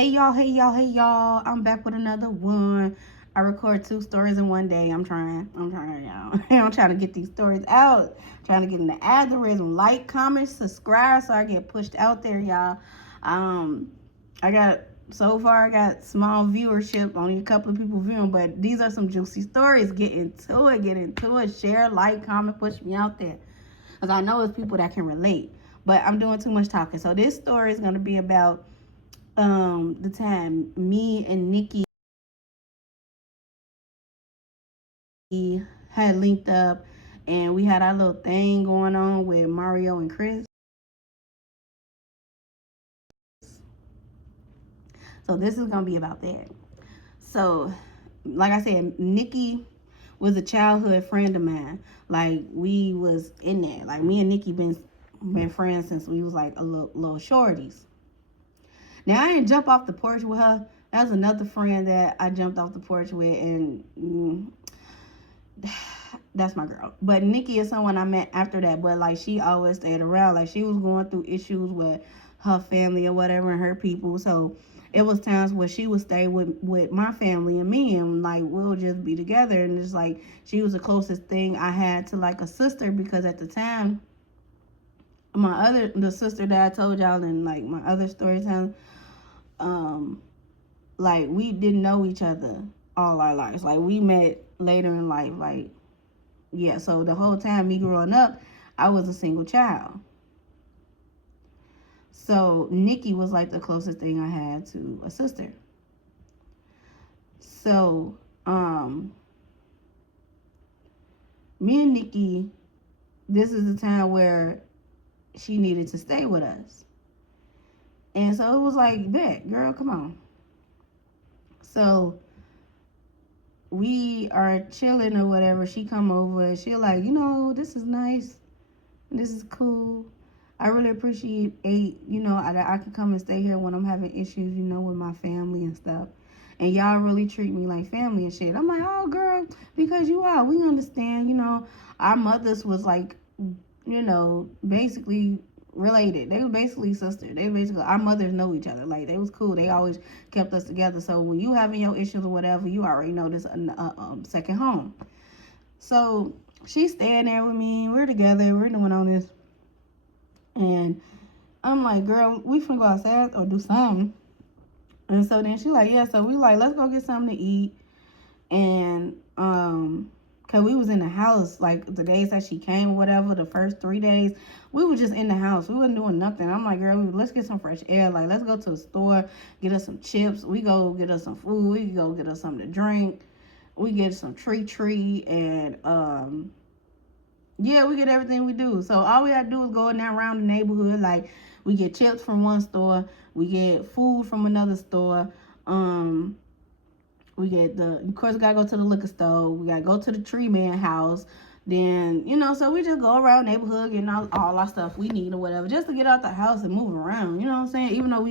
Hey y'all, hey y'all, hey y'all. I'm back with another one. I record 2 stories in one day. I'm trying, y'all. I'm trying to get these stories out. Trying to get in the algorithm. Like, comment, subscribe so I get pushed out there, y'all. Um, I got small viewership, only a couple of people viewing, but these are some juicy stories. Get into it. Share, like, comment, push me out there. Because I know it's people that can relate. But I'm doing too much talking. So this story is gonna be about the time me and Nikki had linked up and we had our little thing going on with Mario and Chris. So this is gonna be about that. So like I said, Nikki was a childhood friend of mine. Like we was in there. Like me and Nikki been friends since we was like a little shorties. Now I didn't jump off the porch with her. That's another friend that I jumped off the porch with, and that's my girl. But Nikki is someone I met after that. But like she always stayed around. Like she was going through issues with her family or whatever and her people. So it was times where she would stay with my family and me, and like we'll just be together. And it's like she was the closest thing I had to like a sister, because at the time the sister that I told y'all in like my other story time, um like we didn't know each other all our lives. Like we met later in life. Like yeah, so the whole time me growing up, I was a single child. So Nikki was like the closest thing I had to a sister. So me and Nikki, this is the time where she needed to stay with us. And so it was like, bet, girl, come on. So we are chilling or whatever. She come over and she like, this is nice. This is cool. I really appreciate, I can come and stay here when I'm having issues, with my family and stuff. And y'all really treat me like family and shit. I'm like, oh, girl, because you are. We understand, our mothers was like, basically related. They were basically sisters. Our mothers know each other. Like, they was cool. They always kept us together. So when you having your issues or whatever, you already know this second home. So she's staying there with me. We're together. We're doing all this. And I'm like, girl, we finna go outside or do something. And so then she like, yeah. So we like, let's go get something to eat. And cause we was in the house like the days that she came, whatever, the first 3 days, we were just in the house. We wasn't doing nothing. I'm like, girl, let's get some fresh air. Like, let's go to the store, get us some chips. We go get us some food. We go get us something to drink. We get some treat, and yeah, we get everything we do. So all we gotta do is go in there around the neighborhood. Like we get chips from one store, we get food from another store. We get of course we gotta go to the liquor store. We gotta go to the tree man house. Then so we just go around the neighborhood getting all our stuff we need or whatever, just to get out the house and move around. You know what I'm saying? Even though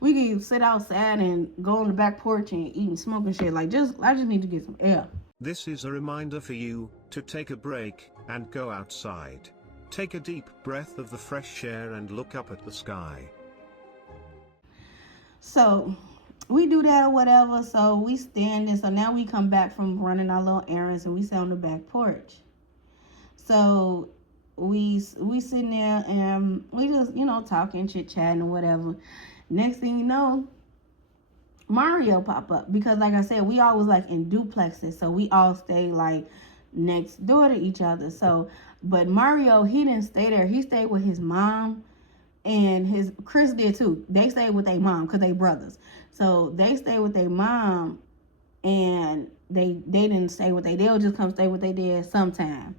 we can sit outside and go on the back porch and eat and smoke and shit. Like I just need to get some air. This is a reminder for you to take a break and go outside. Take a deep breath of the fresh air and look up at the sky. So we do that or whatever. So we stand there. So now we come back from running our little errands and we sit on the back porch. So we sitting there and we just talking, chit chatting or whatever. Next thing you know, Mario pop up, because like I said, we all was like in duplexes, so we all stayed like next door to each other. So but Mario, he didn't stay there. He stayed with his mom, and his Chris did too. They stayed with their mom because they brothers. So they stayed with their mom, and they didn't stay with they'll just come stay with their dad sometime.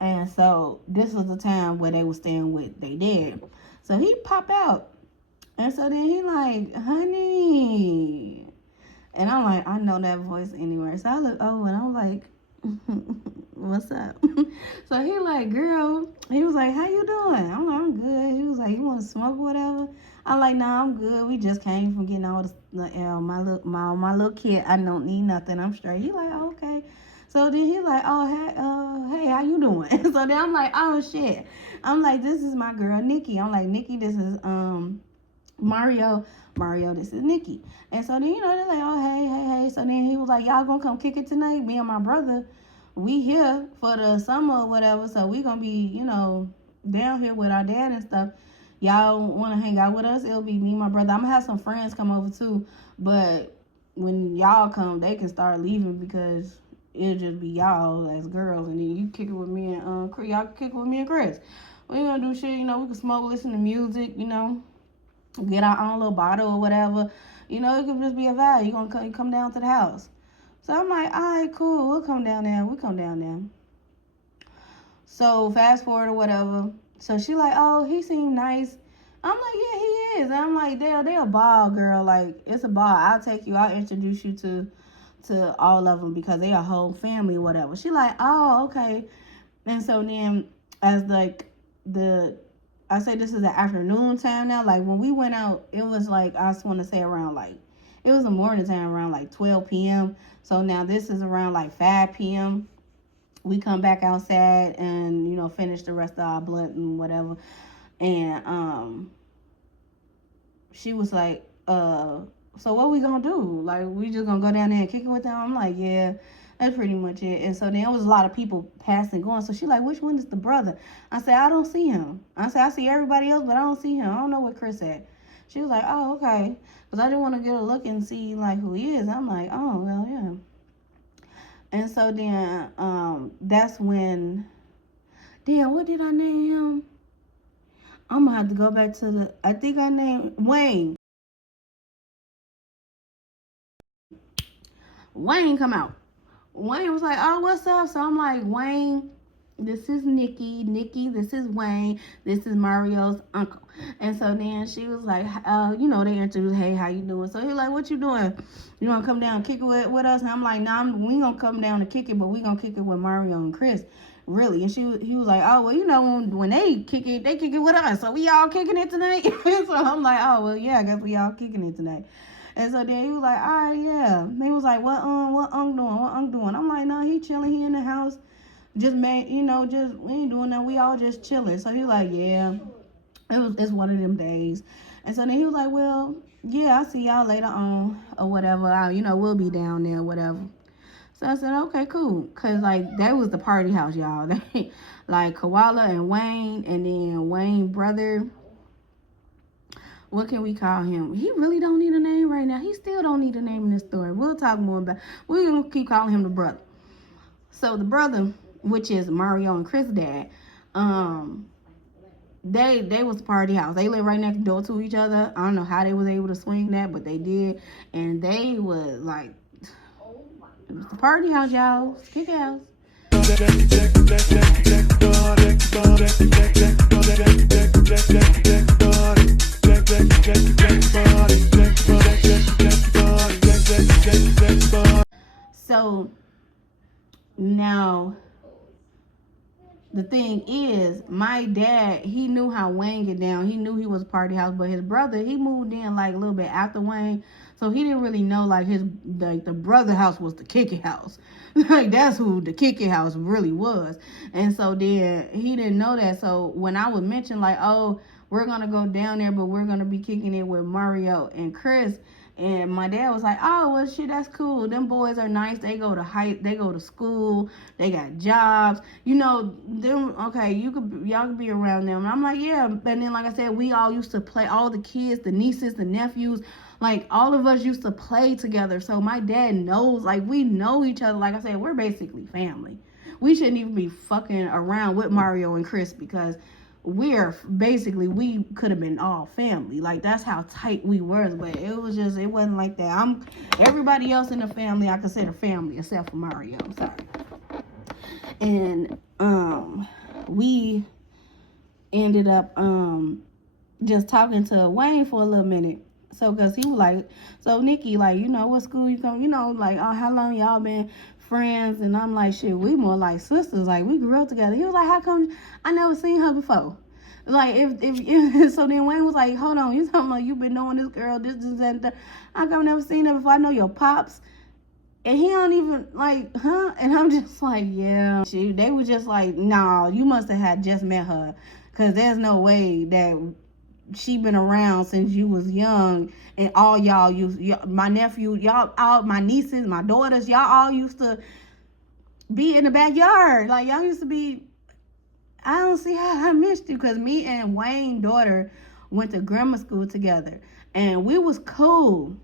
And so this was the time where they were staying with their dad. So he pop out. And so then he like, honey. And I'm like, I know that voice anywhere. So I look over and I'm like, what's up? So he like, girl, he was like, how you doing? I'm like, I'm good. He was like, you want to smoke or whatever? I'm like, nah, I'm good. We just came from getting all my little kid. I don't need nothing. I'm straight. He like, oh, okay. So then he like, oh, hey, how you doing? So then I'm like, oh shit. I'm like, this is my girl Nikki. I'm like, Nikki, this is Mario, this is Nikki. And so then, they're like, oh, hey. So then he was like, y'all gonna come kick it tonight? Me and my brother, we here for the summer or whatever. So we gonna be, down here with our dad and stuff. Y'all wanna hang out with us? It'll be me and my brother. I'm gonna have some friends come over too. But when y'all come, they can start leaving because it'll just be y'all as girls. And then you kick it with me and y'all can kick it with me and Chris. We ain't gonna do shit, we can smoke, listen to music, get our own little bottle or whatever. It could just be a vibe. You gonna come down to the house. So I'm like, all right, cool. We'll come down there. We come down there. So fast forward or whatever. So she like, oh, he seemed nice. I'm like, yeah, he is. And I'm like, they a ball, girl. Like, it's a ball. I'll take you. I'll introduce you to all of them because they a whole family or whatever. She like, oh, okay. And so then as like I say this is the afternoon time now. Like when we went out, it was like I just want to say around like it was the morning time around like 12 p.m. So now this is around like 5 p.m. We come back outside and finish the rest of our blunt and whatever. And she was like, so what we gonna do? Like we just gonna go down there and kick it with them? I'm like, yeah. That's pretty much it. And so then there was a lot of people passing going. So she like, which one is the brother? I said, I don't see him. I said, I see everybody else, but I don't see him. I don't know where Chris at. She was like, oh, okay. Because I didn't want to get a look and see like who he is. I'm like, oh, well, yeah. And so then that's when, damn, what did I name him? I'm going to have to go back to I think I named Wayne. Wayne come out. Wayne was like, oh, what's up? So I'm like, Wayne, this is Nikki. Nikki, this is Wayne. This is Mario's uncle. And so then she was like, they introduced, hey, how you doing? So he was like, what you doing? You want to come down and kick it with us? And I'm like, nah, we going to come down and kick it, but we going to kick it with Mario and Chris. Really? And he was like, oh, well, when they kick it with us. So we all kicking it tonight? So I'm like, oh, well, yeah, I guess we all kicking it tonight. And so then he was like, all right, yeah. And he was like, what Unc doing? What Unc doing? I'm like, no, he chilling. He in the house. Just we ain't doing that. We all just chilling. So he was like, yeah, it's one of them days. And so then he was like, well, yeah, I'll see y'all later on or whatever. We'll be down there, whatever. So I said, okay, cool. Because, like, that was the party house, y'all. Like, Koala and Wayne, and then Wayne's brother. What can we call him? He really don't need a name right now. He still don't need a name in this story. We'll talk more about it. We're going to keep calling him the brother. So the brother, which is Mario and Chris' dad, they was the party house. They lived right next door to each other. I don't know how they was able to swing that, but they did. And they was like, it was the party house, y'all. Kick house. So now the thing is, my dad, he knew how Wayne get down. He knew he was a party house, but his brother, he moved in like a little bit after Wayne, so he didn't really know like the brother house was the kicky house. Like that's who the kicky house really was. And so then he didn't know that. So when I would mention like, oh, we're gonna go down there, but we're gonna be kicking it with Mario and Chris. And my dad was like, oh, well, shit, that's cool. Them boys are nice. They go to school. They got jobs. Them, okay, y'all could be around them. And I'm like, yeah. And then, like I said, we all used to play, all the kids, the nieces, the nephews, like all of us used to play together. So my dad knows, like we know each other. Like I said, we're basically family. We shouldn't even be fucking around with Mario and Chris because we could have been all family. Like that's how tight we were. But it wasn't like that. Everybody else in the family I consider family except for Mario. I'm sorry. And we ended up just talking to Wayne for a little minute. So cause he was like, so Nikki, like, what school you come, like, oh, how long y'all been friends? And I'm like, shit, we more like sisters. Like we grew up together. He was like, how come I never seen her before? Like if so then Wayne was like, hold on, you talking about you been knowing this girl, this and that. How come I never seen her before? I know your pops. And he don't even like, huh? And I'm just like, yeah. They were just like, nah, you must have had just met her. Cause there's no way that she been around since you was young, and all my nephew, y'all, all my nieces, my daughters, y'all all used to be in the backyard. Like y'all used to be. I don't see how I missed you, because me and Wayne's daughter went to grammar school together, and we was cool.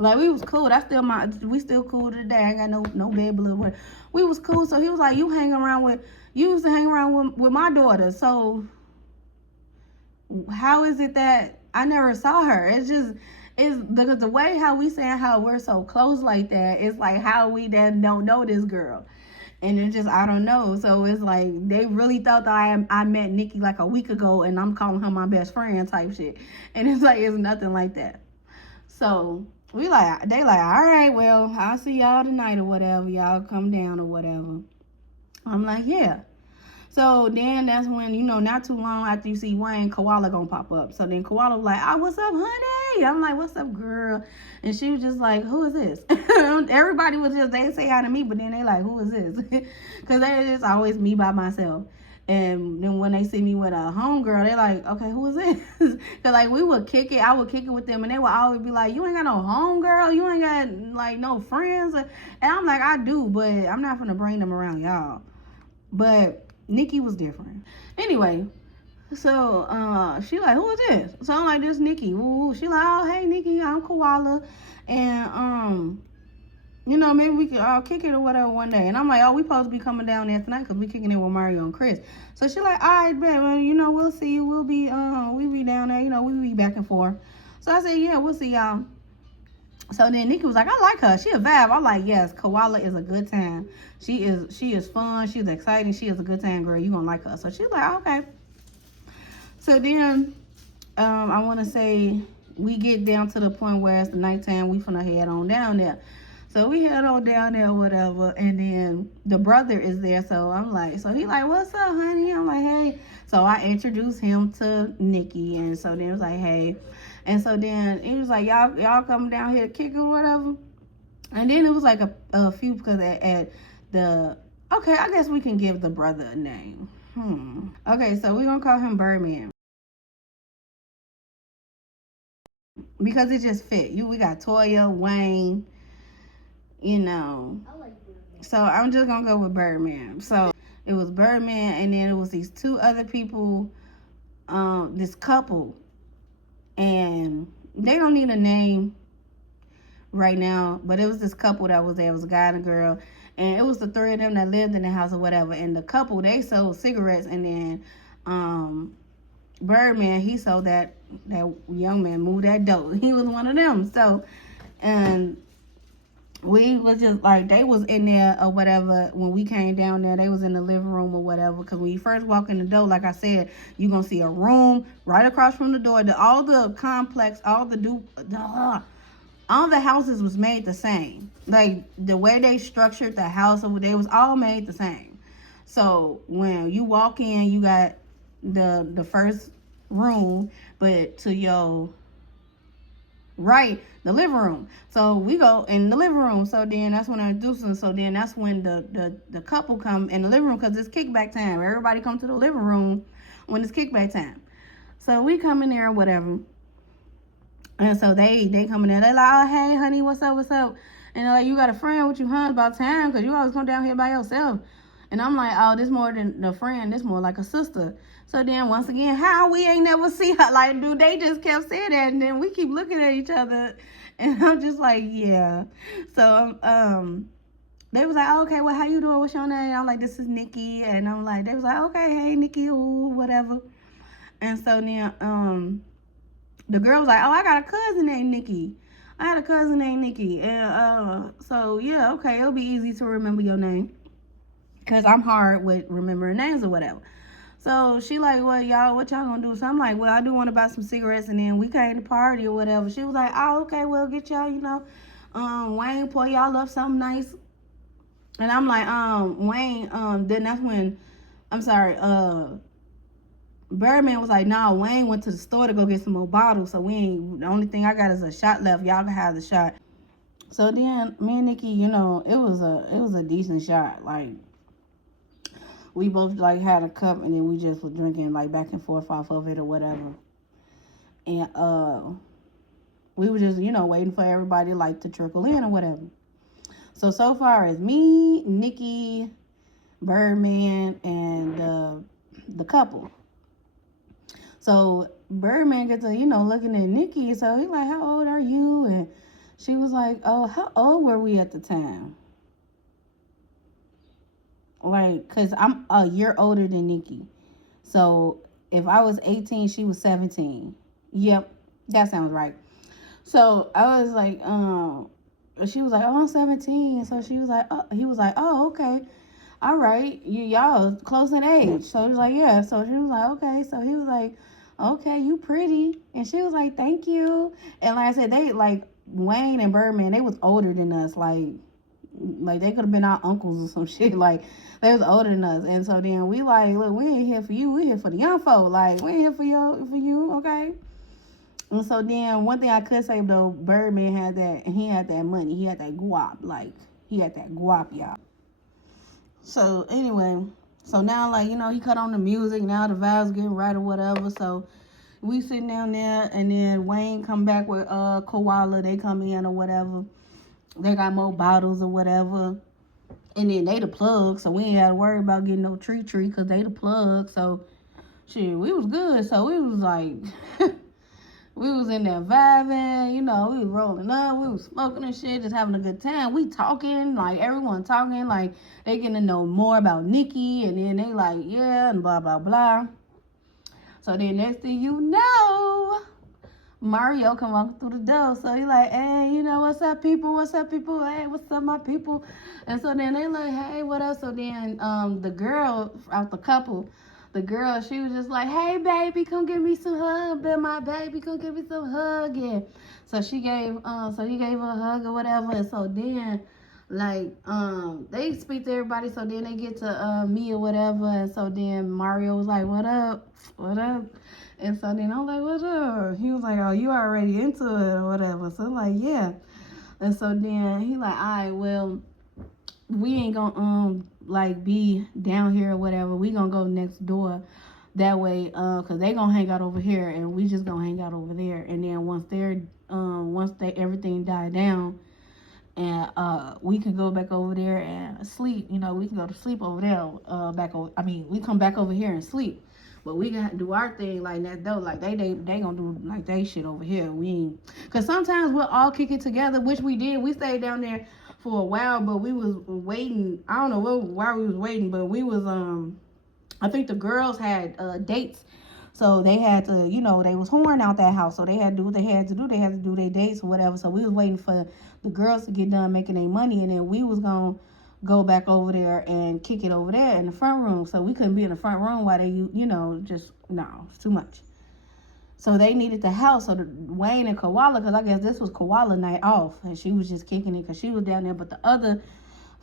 Like we was cool. We still cool today. I ain't got no bad blood. We was cool. So he was like, you used to hang around with my daughter. So how is it that I never saw her? It's because the way how we saying how we're so close like that. It's like how we then don't know this girl. And it's just, I don't know. So it's like they really thought that I met Nikki like a week ago, and I'm calling her my best friend type shit. And it's like, it's nothing like that. So they like, all right, well, I'll see y'all tonight or whatever. Y'all come down or whatever. I'm like, yeah. So then that's when, not too long after you see Wayne, Koala gonna pop up. So then Koala was like, what's up, honey? I'm like, what's up, girl? And she was just like, who is this? Everybody was just, they say hi to me, but then they like, who is this? Because it's always me by myself. And then when they see me with a homegirl, they're like, okay, who is this? Because like we would kick it, I would kick it with them, and they would always be like, you ain't got no homegirl, you ain't got like no friends. And I'm like, I do, but I'm not gonna bring them around y'all. But Nikki was different. Anyway, so she like, who is this? So I'm like, this Nikki. Ooh, she like, oh hey Nikki, I'm Koala, and maybe we could kick it or whatever one day. And I'm like, oh, we supposed to be coming down there tonight because we kicking it with Mario and Chris. So she like, all right, bet, well, we'll see you. We'll be down there, we'll be back and forth. So I said, yeah, we'll see y'all. So then Nikki was like, I like her. She a vibe. I'm like, yes, Koala is a good time. She is fun. She's exciting. She is a good time, girl. You gonna like her. So she's like, okay. So then I want to say we get down to the point where it's the nighttime. We finna head on down there. So we head on down there or whatever. And then the brother is there. So I'm like, so he like, what's up, honey? I'm like, hey. So I introduced him to Nikki. And so then it was like, hey. And so then he was like, y'all coming down here to kick or whatever. And then it was like a few, because at the, okay, I guess we can give the brother a name. Okay, so we're going to call him Birdman. Because it just fit. We got Toya, Wayne, I like Birdman. So I'm just going to go with Birdman. So it was Birdman, and then it was these two other people, this couple. And they don't need a name right now, but it was this couple that was there. It was a guy and a girl, and it was the three of them that lived in the house or whatever. And the couple, they sold cigarettes, and then Birdman, he sold that young man moved that dope. He was one of them. So, and we was just like, they was in there or whatever. When we came down there, they was in the living room or whatever. Because when you first walk in the door, like I said, you're going to see a room right across from the door. All the complex, all the houses was made the same. Like the way they structured the house, they was all made the same. So when you walk in, you got the first room, but to your right, the living room. So we go in the living room. So then that's when I introduce them. So then that's when the couple come in the living room, because it's kickback time. Everybody come to the living room when it's kickback time. So we come in there or whatever. And so they come in there. They like, oh, hey, honey, what's up? And they're like, you got a friend with you, huh? About time, because you always come down here by yourself. And I'm like, oh, this more than a friend. This more like a sister. So then once again, how we ain't never see her. Like, dude, they just kept saying that. And then we keep looking at each other. And I'm just like, yeah. So they was like, oh, okay, well, how you doing? What's your name? I'm like, this is Nikki. And I'm like, they was like, okay, hey, Nikki, ooh, whatever. And so then the girl was like, oh, I got a cousin named Nikki. And so, yeah, okay, it'll be easy to remember your name, because I'm hard with remembering names or whatever. So she like, well, y'all, what y'all gonna do? So I'm like, well, I do want to buy some cigarettes, and then we came to party or whatever. She was like, oh, okay, well, get y'all, Wayne, pour y'all up something nice. And I'm like, Wayne, then that's when, I'm sorry, Birdman was like, nah, Wayne went to the store to go get some more bottles, so the only thing I got is a shot left. Y'all can have the shot. So then me and Nikki, it was a decent shot. Like, we both like had a cup and then we just was drinking like back and forth off of it or whatever. And we were just, waiting for everybody like to trickle in or whatever. So far as me, Nikki, Birdman, and the couple. So Birdman gets to, looking at Nikki. So he's like, how old are you? And she was like, oh, how old were we at the time? Like, because I'm a year older than Nikki. So if I was 18, she was 17. Yep, that sounds right. So I was like, she was like, oh, I'm 17. So she was like, oh, he was like, oh, okay. All right, y'all close in age. So he was like, yeah. So she was like, okay. So he was like, okay, you pretty. And she was like, thank you. And like I said, they like Wayne and Birdman, they was older than us. Like they could have been our uncles or some shit. Like they was older than us. And so then we like, look, we ain't here for you. We here for the young folk. Like we ain't here for you, okay? And so then one thing I could say though, Birdman had that, and he had that money. He had that guap. Like he had that guap, y'all. So anyway, so now like, he cut on the music. Now the vibes getting right or whatever. So we sitting down there, and then Wayne come back with Koala. They come in or whatever. They got more bottles or whatever. And then they the plug, so we ain't had to worry about getting no tree because they the plug. So shit, we was good. So we was like we was in there vibing, we was rolling up, we was smoking and shit, just having a good time. We talking, like everyone talking, like they getting to know more about Nikki, and then they like, yeah, and blah blah blah. So then next thing you know, Mario come walking through the door. So he like, hey, what's up, people? What's up, people? Hey, what's up, my people? And so then they like, hey, what up? So then the girl out the couple, the girl, she was just like, hey, baby, come give me some hug, my baby, come give me some hug. And so he gave her a hug or whatever. And so then like they speak to everybody. So then they get to me or whatever. And so then Mario was like, what up? And so then I'm like, what up? He was like, oh, you already into it or whatever. So I'm like, yeah. And so then he like, all right, well, we ain't gonna like be down here or whatever. We gonna go next door. That way, cause they gonna hang out over here, and we just gonna hang out over there. And then once everything die down, and we can go back over there and sleep. We can go to sleep over there. We come back over here and sleep. But we gotta do our thing like that though. Like they gonna do like they shit over here. We ain't, cause sometimes we'll all kick it together, which we did. We stayed down there for a while, but we was waiting. I don't know why we was waiting, but we was I think the girls had dates. So they had to, they was whoring out that house. So they had to do what they had to do. They had to do their dates or whatever. So we was waiting for the girls to get done making their money, and then we was gonna go back over there and kick it over there in the front room. So we couldn't be in the front room while they, it's too much. So they needed the house. So Wayne and Koala, because I guess this was Koala night off, and she was just kicking it because she was down there. But the other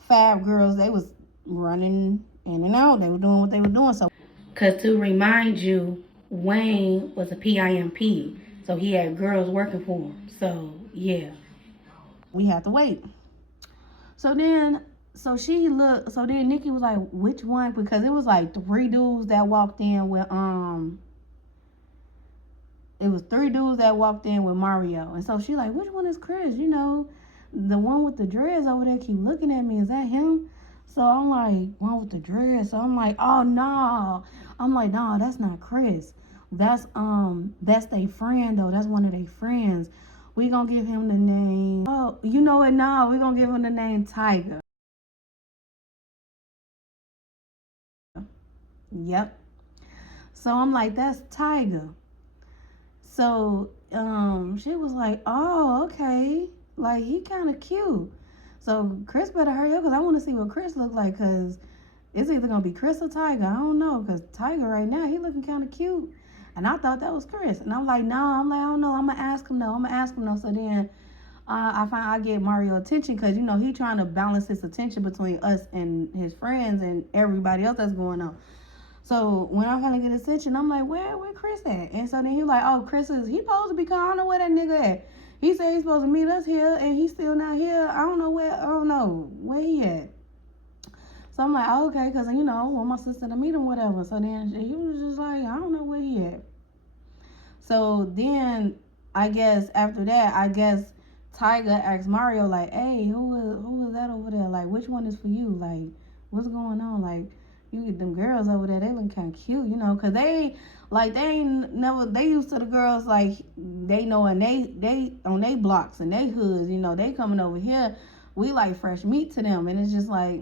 5 girls, they was running in and out. They were doing what they were doing. So, because to remind you, Wayne was a PIMP, so he had girls working for him. So yeah, we had to wait. So then Nikki was like, which one? Because it was like 3 dudes that walked in with it was 3 dudes that walked in with Mario. And so she like, which one is Chris? The one with the dreads over there keep looking at me. Is that him? So I'm like, one with the dreads. So I'm like, oh no. I'm like, no, that's not Chris. That's their friend though. That's one of their friends. We gonna give him the name. Oh, you know what? No, we gonna give him the name Tiger. Yep. So I'm like, that's Tiger. So she was like, oh, okay. Like he kind of cute. So Chris better hurry up because I want to see what Chris look like, because it's either gonna be Chris or Tiger. I don't know, because Tiger right now he looking kind of cute, and I thought that was Chris. And I'm like, no, I don't know. I'm gonna ask him though. So then I get Mario attention because he trying to balance his attention between us and his friends and everybody else that's going on. So when I finally get his attention, I'm like, where Chris at? And so then he like, oh, he supposed to be coming. I don't know where that nigga at. He said he's supposed to meet us here, and he's still not here. I don't know where he at. So I'm like, oh, okay, because, you know, I want my sister to meet him, whatever. So then he was just like, I don't know where he at. So then, I guess, after that, Tiger asked Mario, like, hey, who is that over there? Like, which one is for you? Like, what's going on? Like, you get them girls over there, they look kind of cute, you know, because they ain't never, they used to the girls, like, they know, and they on they blocks and they hoods, you know, they coming over here, we like fresh meat to them, and it's just like,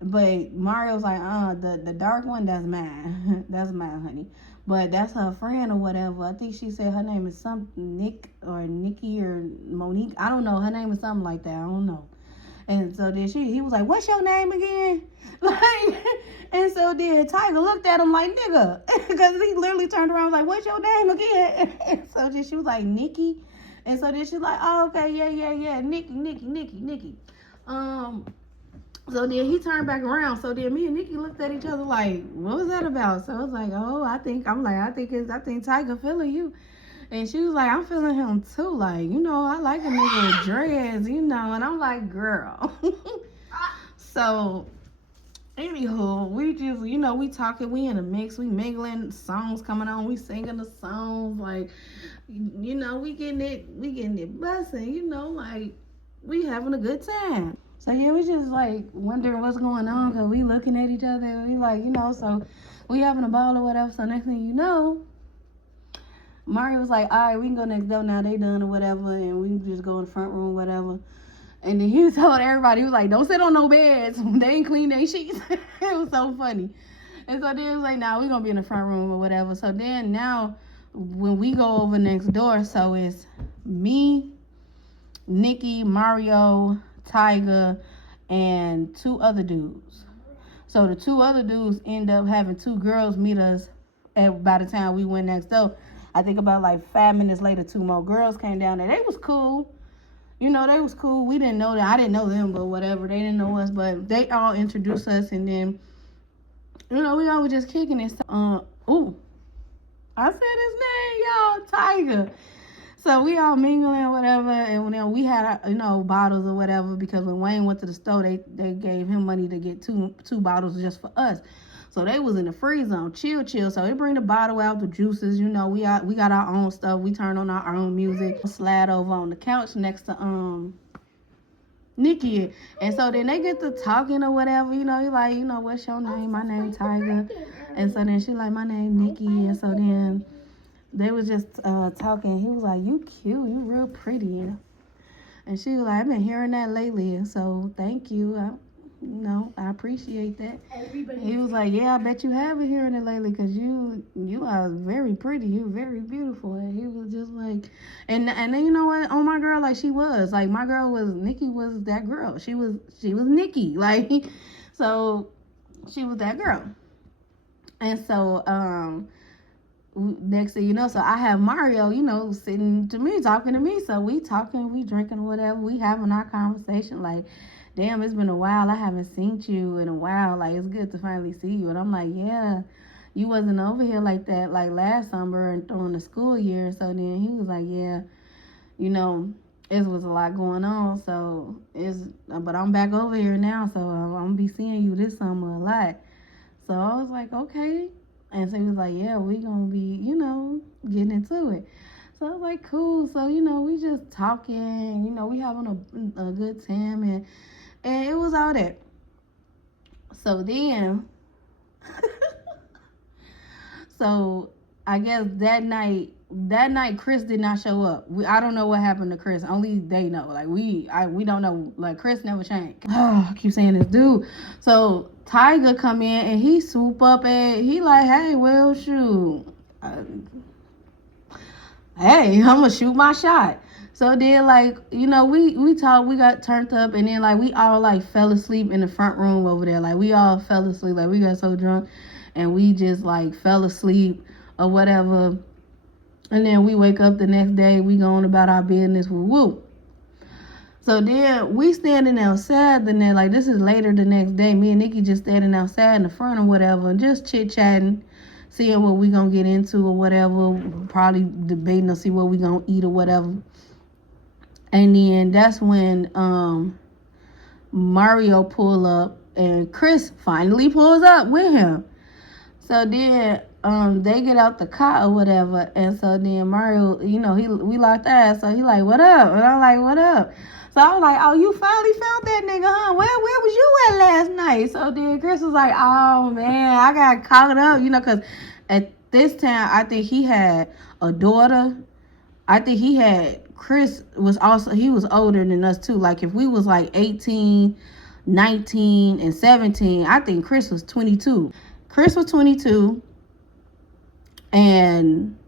but Mario's like, the dark one, that's mine. That's mine, honey. But that's her friend or whatever. I think she said her name is something Nick or Nikki or Monique. I don't know. Her name is something like that. I don't know. And so then he was like, what's your name again? Like, and so then Tiger looked at him like, nigga. Because he literally turned around and was like, what's your name again? And so then she was like, Nikki. And so then she's like, oh, okay, yeah. Nikki. So then he turned back around. So then me and Nikki looked at each other like, what was that about? So I was like, oh, I think Tiger feeling you. And she was like, I'm feeling him too. Like, you know, I like a nigga with dreads, you know. And I'm like, girl. So, anywho, we just, you know, we talking, we in a mix, we mingling, songs coming on, we singing the songs, like, you know, we getting it busting, you know, like, we having a good time. So yeah, we just like wondering what's going on, because we looking at each other and we like, you know, so we having a ball or whatever. So next thing you know, Mario was like, all right, we can go next door now, they done or whatever, and we can just go in the front room, whatever. And then he told everybody, he was like, don't sit on no beds, they ain't clean their sheets. It was so funny. And so then it was like, nah, we gonna be in the front room or whatever. So then now when we go over next door, so it's me, Nikki, Mario, Tiger, and two other dudes. So the two other dudes end up having two girls meet us by the time we went next door. I think about like 5 minutes later, two more girls came down there. They was cool. You know, they was cool. We didn't know that. I didn't know them, but whatever. They didn't know us, but they all introduced us, and then, you know, we all were just kicking it. Ooh, I said his name, y'all, Tiger. So we all mingling or whatever, and then we had, you know, bottles or whatever, because when Wayne went to the store, they gave him money to get two bottles just for us. So they was in the free zone, chill. So they bring the bottle out, the juices, you know, we got our own stuff. We turn on our own music, slide over on the couch next to Nikki. And so then they get to talking or whatever, you know, he like, you know, what's your name? My name Tiger. And so then she like, my name Nikki. And so then they was just talking. He was like, you cute, you real pretty. And she was like, I've been hearing that lately, and so thank you. I appreciate that. He was like, yeah, I bet you have been hearing it lately, because you are very pretty, you're very beautiful. And he was just like, and then, you know what, on my girl, like, she was like, my girl was, Nikki was that girl. She was Nikki, like, so she was that girl. And so next thing you know, so I have Mario, you know, sitting to me, talking to me. So we talking, we drinking, whatever, we having our conversation, like, damn, it's been a while, I haven't seen you in a while, like, it's good to finally see you. And I'm like, yeah, you wasn't over here like that, like, last summer and during the school year. So then he was like, yeah, you know, it was a lot going on, so but I'm back over here now, so I'm gonna be seeing you this summer a lot. So I was like, okay. And so he was like, yeah, we gonna be, you know, getting into it. So I was like, cool. So, you know, we just talking, you know, we having a good time, and it was all that. So then, so I guess that night Chris did not show up. I don't know what happened to Chris. Only they know. Like, we don't know. Like, Chris never changed. Oh, I keep saying this dude. So Tiger come in and he swoop up and he like, hey, well, shoot, hey, I'm gonna shoot my shot. So then, like, you know, we talked, we got turned up, and then, like, we all, like, fell asleep in the front room over there. Like, we all fell asleep. Like, we got so drunk, and we just, like, fell asleep or whatever. And then we wake up the next day, we going about our business, woo. So then we standing outside, then like, this is later the next day, me and Nikki just standing outside in the front or whatever, and just chit-chatting, seeing what we gonna get into or whatever, probably debating to see what we gonna eat or whatever. And then that's when Mario pull up, and Chris finally pulls up with him. So then they get out the car or whatever, and so then Mario, we locked eyes, so he like, what up? And I'm like, what up? So I was like, oh, you finally found that nigga, huh? Where was you at last night? So then Chris was like, oh man, I got caught up, because at this time I think he had a daughter. I think Chris he was older than us too. Like if we was like 18, 19, and 17, I think Chris was 22. Chris was 22 and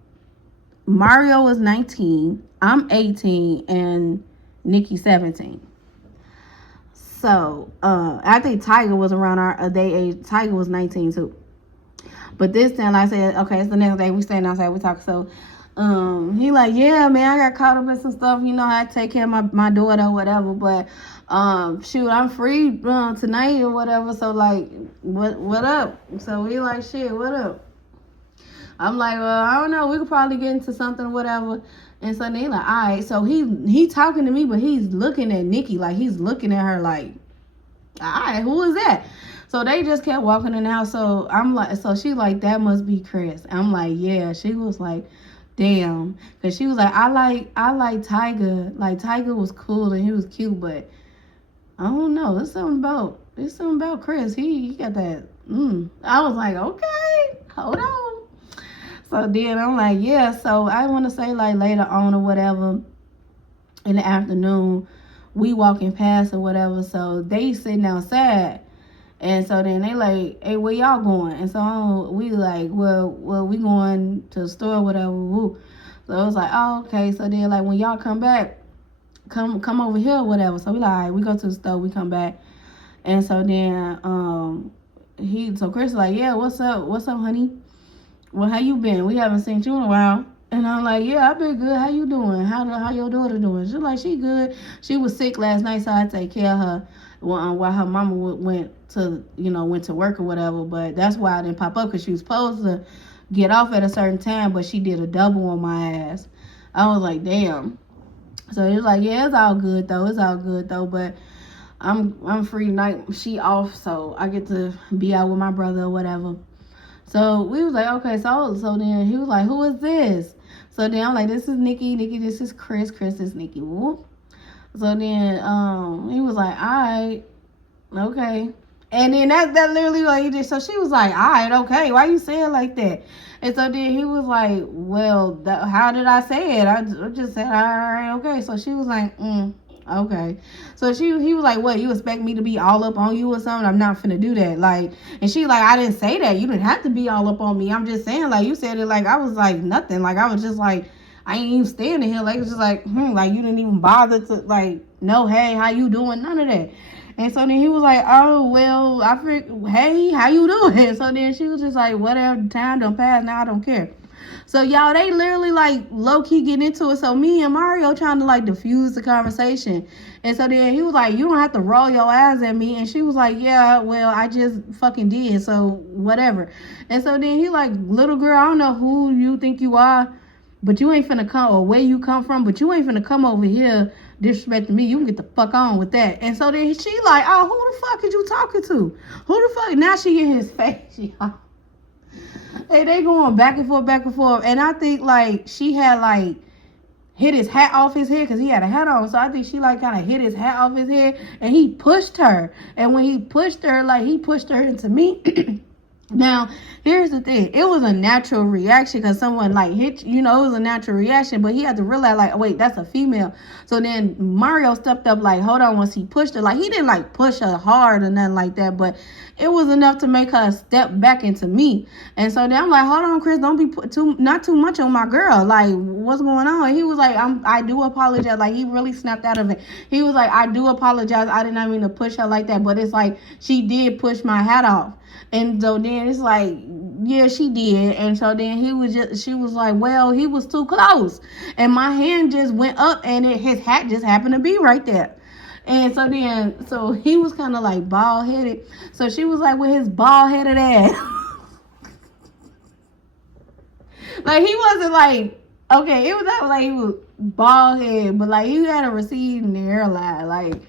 Mario was 19. I'm 18 and Nikki 17. So I think Tiger was around our day age. Tiger was 19 too. But this time I said, okay, it's the next day. We staying outside. We talk. So he like, yeah, man, I got caught up in some stuff. I had to take care of my daughter or whatever. But shoot, I'm free tonight or whatever. So like, what up? So we like, shit, what up? I'm like, well, I don't know. We could probably get into something or whatever. And so they like, all right. So he talking to me, but he's looking at Nikki, like he's looking at her like, all right, who is that? So they just kept walking in the house. So I'm like, so she like, that must be Chris. I'm like, yeah. She was like, damn, because she was like, I like Tiger. Like Tiger was cool and he was cute, but I don't know. There's something about Chris. He got that. I was like, okay, hold on. So then I'm like, yeah. So I want to say like later on or whatever, in the afternoon, we walking past or whatever. So they sitting outside. And so then they like, hey, where y'all going? And so we like, well, we going to the store or whatever. Woo. So it was like, oh, okay. So then like when y'all come back, come over here or whatever. So we like, all right, we go to the store, we come back. And so then so Chris like, yeah, what's up, honey? Well, how you been? We haven't seen you in a while. And I'm like, yeah, I've been good. How you doing? How your daughter doing? She's like, she good. She was sick last night, so I take care of her while her mama went to work or whatever. But that's why I didn't pop up, because she was supposed to get off at a certain time, but she did a double on my ass. I was like, damn. So it was like, yeah, it's all good though. But I'm free tonight. She off, so I get to be out with my brother or whatever. So we was like, okay, so then he was like, who is this? So then I'm like, this is Nikki, this is Chris is Nikki. Whoop. So then he was like, all right, okay. And then that literally what he did. So she was like, all right, okay, why you say it like that? And so then he was like, well, how did I say it? I just said, all right, okay. So she was like, okay. So he was like, what, you expect me to be all up on you or something? I'm not finna do that. Like, and she like, I didn't say that. You didn't have to be all up on me. I'm just saying, like, you said it like I was like nothing. Like, I was just like, I ain't even standing here. Like, it's just like, like you didn't even bother to like, no, hey, how you doing? None of that. And so then he was like, oh, well, hey, how you doing? So then she was just like, whatever, time done passed, now I don't care. So y'all, they literally like low-key getting into it. So me and Mario trying to like diffuse the conversation. And so then he was like, you don't have to roll your eyes at me. And she was like, yeah, well, I just fucking did, so whatever. And so then he like, little girl, I don't know who you think you are, but you ain't finna come, or where you come from, but you ain't finna come over here disrespecting me. You can get the fuck on with that. And so then she like, oh, who the fuck is you talking to? Who the fuck? Now she in his face, y'all. Hey, they going back and forth. And I think like she had like hit his hat off his head, because he had a hat on. So I think she like kind of hit his hat off his head, and he pushed her. And when he pushed her, like he pushed her into me. Now, here's the thing. It was a natural reaction, because someone like hit, it was a natural reaction, but he had to realize like, oh, wait, that's a female. So then Mario stepped up like, hold on, once he pushed her. Like, he didn't like push her hard or nothing like that, but it was enough to make her step back into me. And so then I'm like, hold on, Chris, don't be not too much on my girl. Like, what's going on? And he was like, I do apologize. Like, he really snapped out of it. He was like, I do apologize. I did not mean to push her like that, but it's like she did push my hat off. And so then it's like, yeah, she did. And so then she was like, well, he was too close. And my hand just went up, and his hat just happened to be right there. And so he was kind of like bald headed. So she was like, with his bald headed ass. Like, he wasn't like, okay, it was not like he was bald head, but like he had a receding hairline. Like,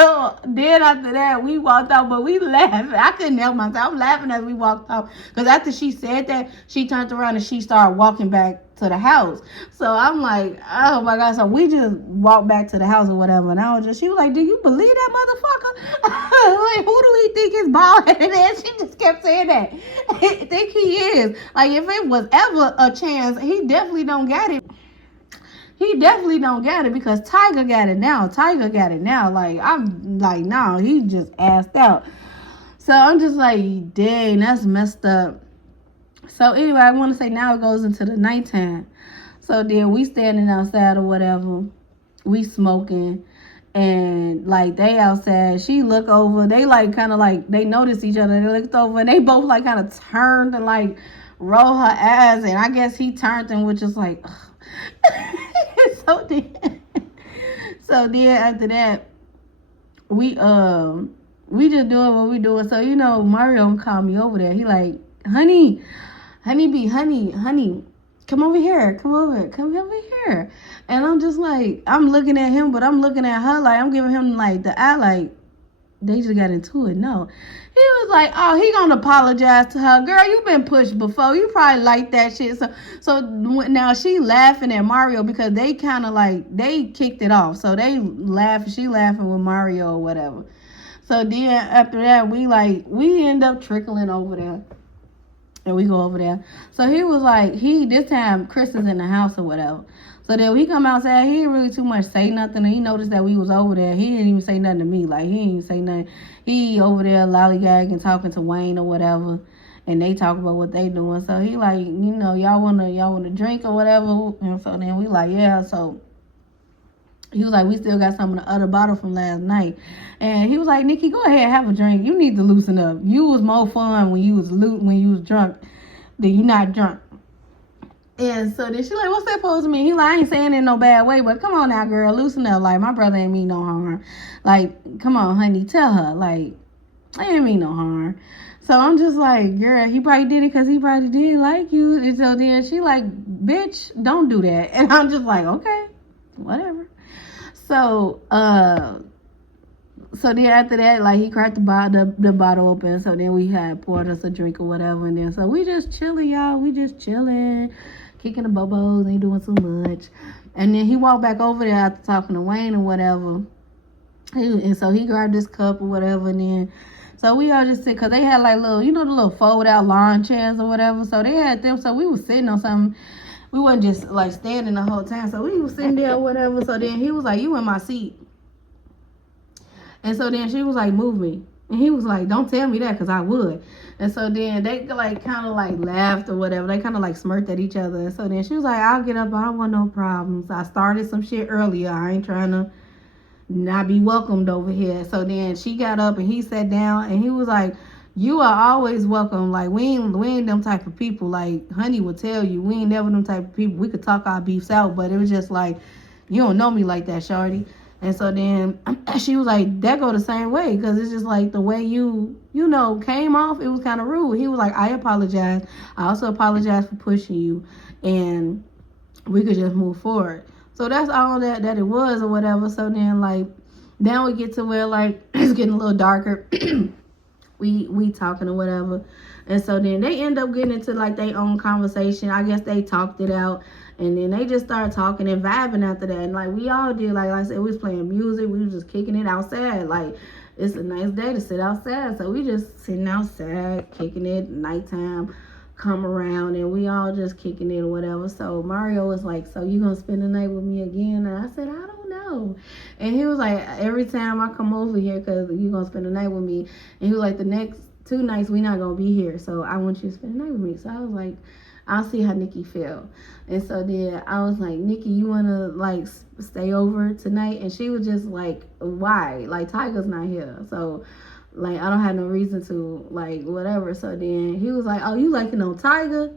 So then after that, we walked out, but we laughed. I couldn't help myself. I'm laughing as we walked out. Because after she said that, she turned around and she started walking back to the house. So I'm like, oh my God. So we just walked back to the house or whatever. And she was like, do you believe that motherfucker? Like, who do he think is bald headed ass? She just kept saying that. I think he is. Like, if it was ever a chance, he definitely don't get it. He definitely don't get it because Tiger got it now. Like, I'm like, no, he just assed out. So I'm just like, dang, that's messed up. So anyway, I want to say now it goes into the nighttime. So then we standing outside or whatever. We smoking. And like they outside, she look over. They like kind of like, they noticed each other. They looked over and they both like kind of turned and like roll her eyes. And I guess he turned and was just like, so then after that, we just doing what we doing. So Mario called me over there. He like, honey, honey, come over here. And I'm just like, I'm looking at him, but I'm looking at her like I'm giving him like the eye like they just got into it. No. He was like, oh, he gonna apologize to her. Girl, you been pushed before. You probably like that shit. So now she laughing at Mario because they kind of like, they kicked it off. So she laughing with Mario or whatever. So then after that, we end up trickling over there. And we go over there. So he was like, this time Chris is in the house or whatever. So then when he come outside, he didn't really too much say nothing. And he noticed that we was over there. He didn't even say nothing to me. Like, he didn't even say nothing. He over there lollygagging, talking to Wayne or whatever. And they talk about what they doing. So he like, y'all wanna drink or whatever. And so then we like, yeah. So he was like, we still got some of the other bottle from last night. And he was like, Nikki, go ahead, have a drink. You need to loosen up. You was more fun when you was drunk than you not drunk. And so then she like, what's that supposed to mean? He like, I ain't saying it in no bad way, but come on now, girl, loosen up. Like, my brother ain't mean no harm. Like, come on, honey, tell her. Like, I ain't mean no harm. So I'm just like, girl, he probably did it because he probably didn't like you. And so then she like, bitch, don't do that. And I'm just like, okay, whatever. So, so then after that, like, he cracked the bottle open. So then we had poured us a drink or whatever. And then so we just chilling, y'all. We just chilling. Kicking the bobos, ain't doing too much. And then he walked back over there after talking to Wayne or whatever. And so he grabbed this cup or whatever. And then, so we all just sit, because they had like little, the little fold out lawn chairs or whatever. So they had them. So we was sitting on something. We wasn't just like standing the whole time. So we was sitting there or whatever. So then he was like, you in my seat. And so then she was like, move me. And he was like, don't tell me that because I would. And so then they like kind of like laughed or whatever. They kind of like smirked at each other. And so then she was like, I'll get up. I don't want no problems. I started some shit earlier. I ain't trying to not be welcomed over here. So then she got up and he sat down and he was like, you are always welcome. Like, we ain't them type of people. Like, honey would tell you, we ain't never them type of people. We could talk our beefs out, but it was just like, you don't know me like that, shorty. And so then she was like, that go the same way, because it's just like the way you came off, it was kind of rude. He was like, I apologize. I also apologize for pushing you, and we could just move forward. So that's all that it was or whatever. So then like, now we get to where like it's getting a little darker. we talking or whatever. And so then they end up getting into like their own conversation. I guess they talked it out. And then they just started talking and vibing after that. And like we all did, like I said, we was playing music. We was just kicking it outside. Like, it's a nice day to sit outside. So we just sitting outside, kicking it, nighttime come around, and we all just kicking it or whatever. So Mario was like, so you gonna spend the night with me again? And I said, I don't know. And he was like, every time I come over here, because you gonna spend the night with me. And he was like, the next 2 nights we not gonna be here, so I want you to spend the night with me. So I was like, I'll see how Nikki feel. And so then I was like, Nikki, you want to like stay over tonight? And she was just like, why? Like, Tiger's not here. So like, I don't have no reason to, like, whatever. So then he was like, oh, you like Tiger?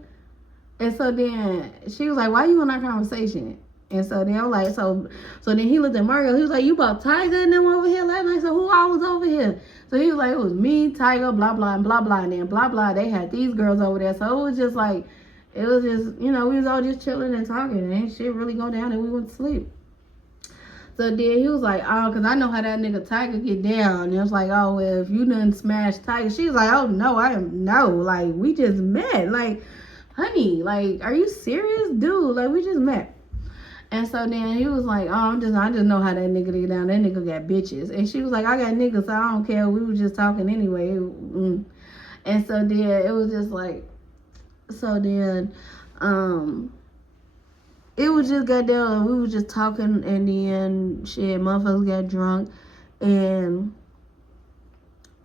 And so then she was like, why you in our conversation? And so then I'm like, so then he looked at Mario. He was like, you brought Tiger and them over here last night? So who all was over here? So he was like, it was me, Tiger, blah, blah, and blah, blah. And then blah, blah, they had these girls over there. So it was just like, it was just, we was all just chilling and talking. And shit really go down and we went to sleep. So then he was like, oh, because I know how that nigga Tiger get down. And it was like, oh, well, if you done smash Tiger. She was like, oh, no, I am, no. Like, we just met. Like, honey, like, are you serious? Dude, like, we just met. And so then he was like, oh, I just know how that nigga get down. That nigga got bitches. And she was like, I got niggas, so I don't care. We were just talking anyway. And so then it was just like, so then, it was just goddamn, we was just talking, and then shit, motherfuckers got drunk, and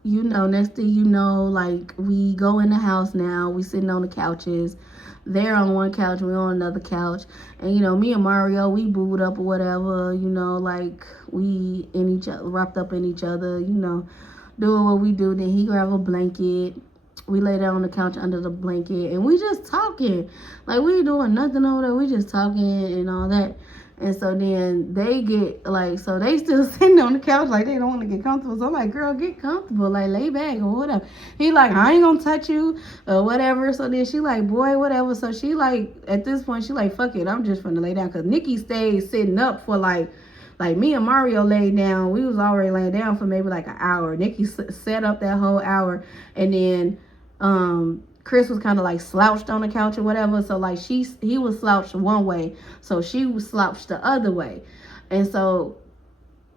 you know, next thing you know, like, we go in the house now, we sitting on the couches, they're on one couch, we on another couch, and you know, me and Mario, we booed up or whatever, you know, like, we in each other, wrapped up in each other, you know, doing what we do. Then he grabbed a blanket, we lay down on the couch under the blanket, and we just talking. Like, we ain't doing nothing over there. We just talking and all that. And so then they get, like, so they still sitting on the couch like they don't want to get comfortable. So I'm like, girl, get comfortable. Like, lay back or whatever. He like, I ain't gonna touch you or whatever. So then she like, boy, whatever. So she like, at this point, she like, fuck it. I'm just finna lay down. Because Nikki stayed sitting up for like me and Mario laid down. We was already laying down for maybe like an hour. Nikki set up that whole hour. And then Chris was kind of like slouched on the couch or whatever, so like he was slouched one way, so she was slouched the other way. And so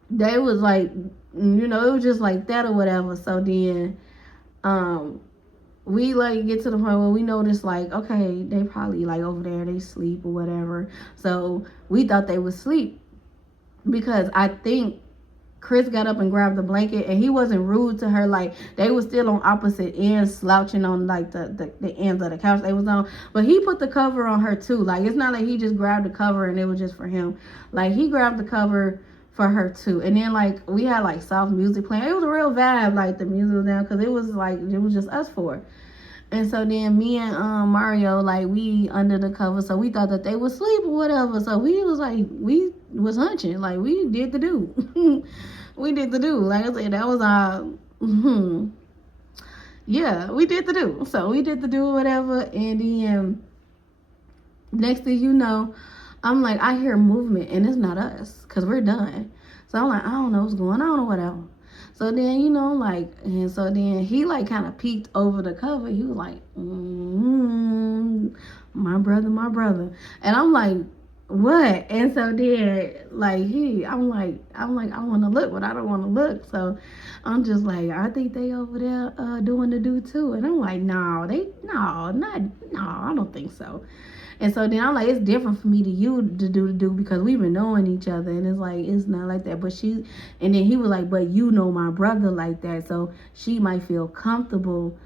they was like, you know, it was just like that or whatever. So then we like get to the point where we noticed like, okay, they probably like over there, they sleep or whatever. So we thought they would sleep, because I think Chris got up and grabbed the blanket, and he wasn't rude to her. Like, they were still on opposite ends, slouching on like the ends of the couch they was on. But he put the cover on her too. Like, it's not like he just grabbed the cover and it was just for him. Like, he grabbed the cover for her too. And then like we had like soft music playing. It was a real vibe. Like, the music was down, because it was just us four. And so then me and Mario, like, we under the cover, so we thought that they would sleep or whatever. So we was like, we was hunching, like, we did the do. We did the do. Like I said, that was our, yeah, we did the do. So we did the do or whatever. And then next thing you know, I'm like, I hear movement, and it's not us, because we're done. So I'm like, I don't know what's going on or whatever. So then, you know, like, and so then he like kind of peeked over the cover. He was like, my brother. And I'm like, what? And so then, like, I'm like, I want to look, but I don't want to look. So I'm just like, I think they over there doing the do too. And I'm like, no, I don't think so. And so then I'm like, it's different for me to do the do, because we've been knowing each other, and it's like, it's not like that. But and then he was like, but you know my brother like that, so she might feel comfortable,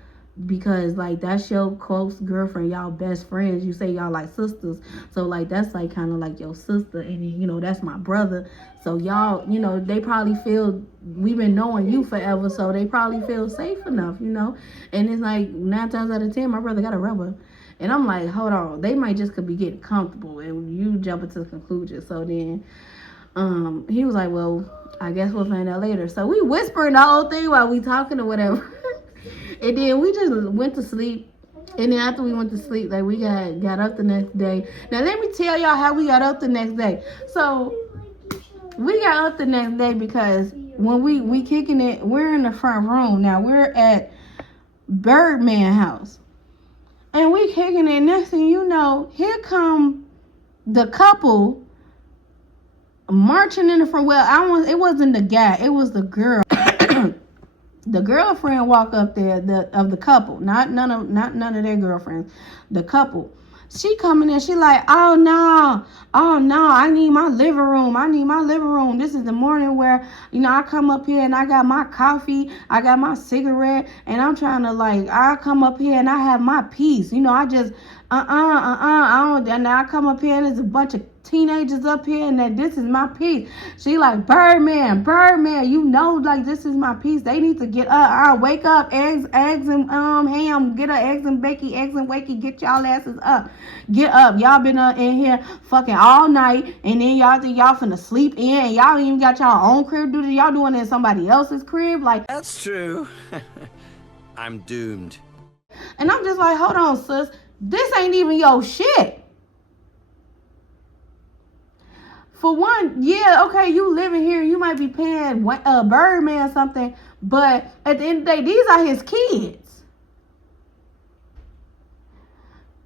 because like that's your close girlfriend, y'all best friends. You say y'all like sisters, so like that's like kind of like your sister, and then, you know, that's my brother. So y'all, you know, they probably feel, we've been knowing you forever, so they probably feel safe enough, you know. And it's like 9 times out of 10, my brother got a rubber. And I'm like, hold on, they might just could be getting comfortable, and you jump into the conclusion. So then he was like, well, I guess we'll find out later. So we whispering the whole thing while we talking or whatever. And then we just went to sleep. And then after we went to sleep, like, we got up the next day. Now let me tell y'all how we got up the next day. So we got up the next day because when we kicking it, we're in the front room. Now we're at Birdman house. And we kicking it. Next thing you know, here come the couple marching in the front. Well, it wasn't the guy. It was the girl. The girlfriend walk up there of the couple. Not none of their girlfriends. The couple. She coming in. She like, oh no, I need my living room. This is the morning where, you know, I come up here and I got my coffee, I got my cigarette, and I'm trying to, like, I come up here and I have my peace. You know, I just I don't. And I come up here and there's a bunch of teenagers up here, and that this is my peace. She like, Birdman, you know, like, this is my peace. They need to get up. I wake up, eggs and ham, get her eggs and wakey, get y'all asses up. Get up. Y'all been in here fucking all night, and then y'all think y'all finna sleep in, and y'all even got y'all own crib duty. Y'all doing it in somebody else's crib. Like, that's true. I'm doomed. And I'm just like, hold on, sis. This ain't even your shit. For one, yeah, okay, you living here, you might be paying a Birdman or something, but at the end of the day, these are his kids.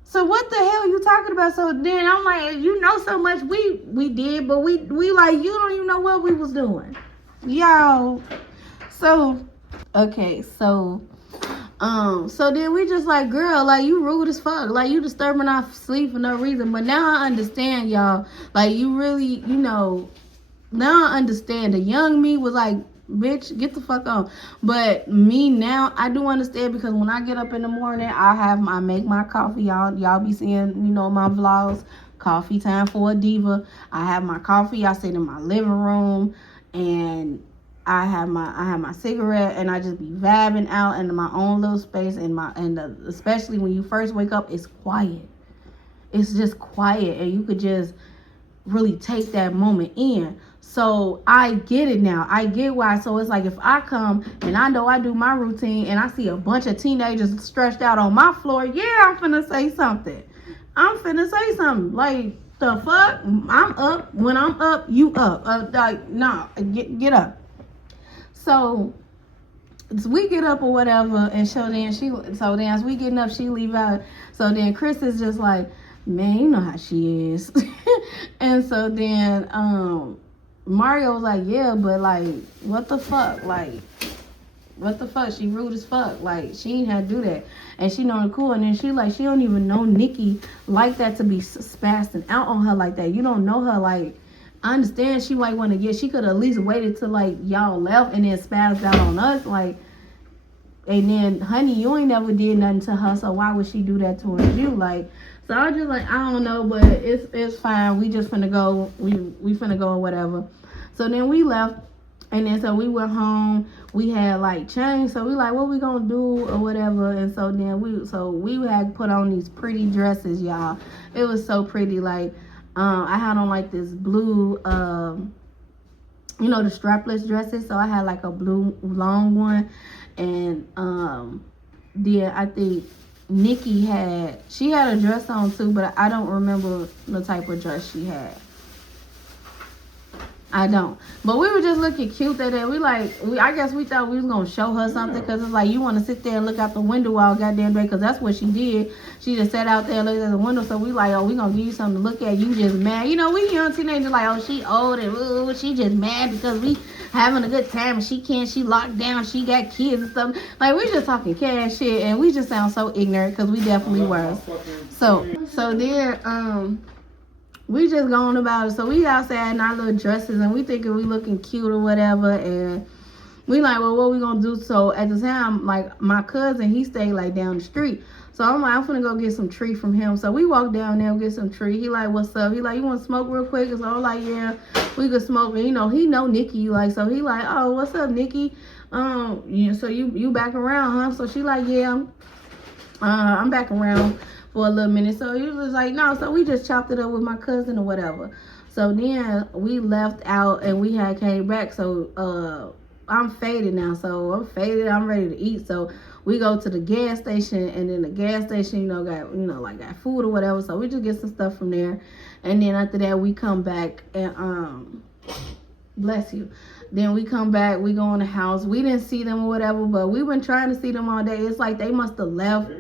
So what the hell you talking about? So then I'm like, you know so much we did, but we like, you don't even know what we was doing. Y'all. So okay, so then we just like, girl, like, you rude as fuck. Like, you disturbing our sleep for no reason. But now I understand, y'all. Like, you really, now I understand. The young me was like, bitch, get the fuck on. But me now, I do understand, because when I get up in the morning, I make my coffee. Y'all be seeing, my vlogs. Coffee time for a diva. I have my coffee. I sit in my living room, and I have my cigarette, and I just be vabbing out in my own little space. Especially when you first wake up, it's quiet. It's just quiet, and you could just really take that moment in. So I get it now. I get why. So it's like, if I come and I know I do my routine and I see a bunch of teenagers stretched out on my floor, yeah, I'm finna say something. Like, the fuck? I'm up. When I'm up, you up. Get up. So we get up or whatever, and so then as we getting up, she leave out. So then Chris is just like, man, you know how she is. And so then Mario was like, yeah, but like, what the fuck? Like, what the fuck? She rude as fuck. Like, she ain't had to do that. And she know the cool. And then she don't even know Nikki like that to be spazzing out on her like that. You don't know her. Like, I understand she might want to she could at least waited till like y'all left and then spazzed out on us. Like, and then, honey, you ain't never did nothing to her, so why would she do that towards you? Like, so I was just like, I don't know, but it's fine. We just finna go. We finna go or whatever. So then we left. And then so we went home. We had like changed. So we like, what we gonna do or whatever. And so then we had put on these pretty dresses, y'all. It was so pretty. Like, I had on like this blue, the strapless dresses. So I had like a blue long one. And then I think Nikki had a dress on too, but I don't remember the type of dress she had. I don't. But we were just looking cute that day. I guess we thought we was going to show her something, because it's like, you want to sit there and look out the window all goddamn day, because that's what she did. She just sat out there and looked at the window. So we like, oh, we going to give you something to look at. You just mad. We young teenagers like, oh, she old and ooh, she just mad because we having a good time and she locked down. She got kids and stuff. Like, we just talking cash shit, and we just sound so ignorant, because we definitely were. So then, we just going about it. So we outside in our little dresses, and we thinking we looking cute or whatever. And we like, well, what we gonna do? So at the time, like, my cousin, he stayed like down the street. So I'm like, I'm finna go get some tree from him. So we walk down there and get some tree. He like, what's up? He like, you want to smoke real quick? So I'm like, yeah, we could smoke. And he know Nikki. Like, so he like, oh, what's up, Nikki? Yeah, so you back around, huh? So she like, yeah, I'm back around for a little minute. So he was like, no. So we just chopped it up with my cousin or whatever. So then we left out and we had came back. So I'm faded now. So I'm faded. I'm ready to eat. So we go to the gas station, and then the gas station, got food or whatever. So we just get some stuff from there. And then after that, we come back and bless you. Then we come back, we go in the house. We didn't see them or whatever, but we been trying to see them all day. It's like they must have left.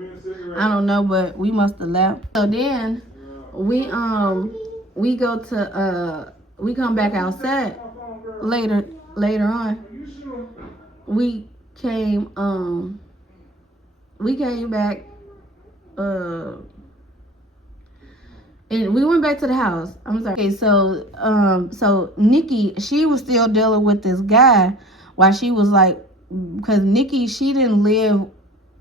I don't know, but we must have left. So then we go to we come back outside later on. We came back and we went back to the house. I'm sorry. Okay, so Nikki, she was still dealing with this guy while she was like, because Nikki, she didn't live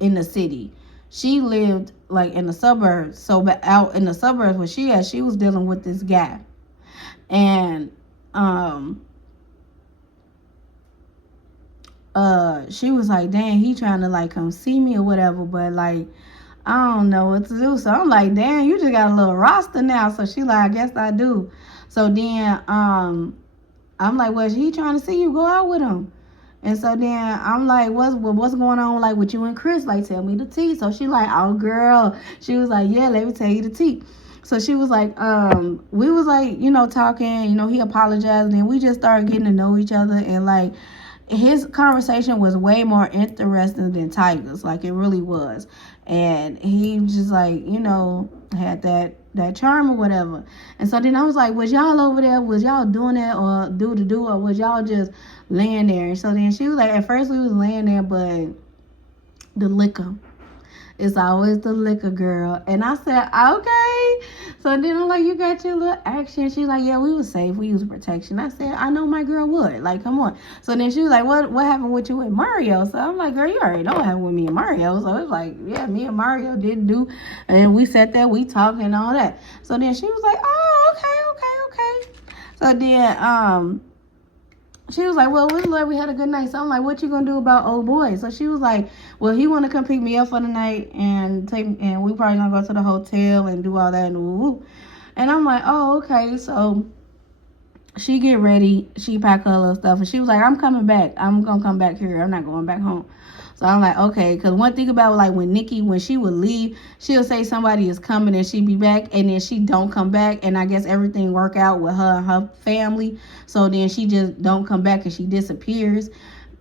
in the city. She lived like in the suburbs. So out in the suburbs where she was dealing with this guy. And she was like, dang, he trying to like come see me or whatever, but like, I don't know what to do. So I'm like, damn, you just got a little roster now. So she like, I guess I do. So then I'm like, well, he trying to see you, go out with him. And so then I'm like, what's going on like with you and Chris? Like, tell me the tea. So she like, oh girl. She was like, yeah, let me tell you the tea. So she was like, we was like, talking, he apologized, and then we just started getting to know each other, and like his conversation was way more interesting than Tiger's, like it really was. And he just like, had that charm or whatever. And so then I was like, was y'all over there, was y'all doing that or or was y'all just laying there? And so then she was like, at first we was laying there, but the liquor. It's always the liquor, girl. And I said, okay. So then I'm like, you got your little action. She's like, yeah, we was safe. We used protection. I said, I know my girl would. Like, come on. So then she was like, what happened with you and Mario? So I'm like, girl, you already know what happened with me and Mario. So it's like, yeah, me and Mario didn't do. And we sat there, we talked and all that. So then she was like, oh, okay. So then, she was like, well, we had a good night. So I'm like, what you gonna do about old boy? So she was like, well, he want to come pick me up for the night and we probably gonna go to the hotel and do all that and woo. And I'm like, oh, okay. So she get ready, she pack her little stuff, and she was like, I'm coming back. I'm gonna come back here. I'm not going back home. So I'm like, okay, because one thing about like when Nikki, when she would leave, she'll say somebody is coming and she be back, and then she don't come back, and I guess everything work out with her and her family, so then she just don't come back and she disappears.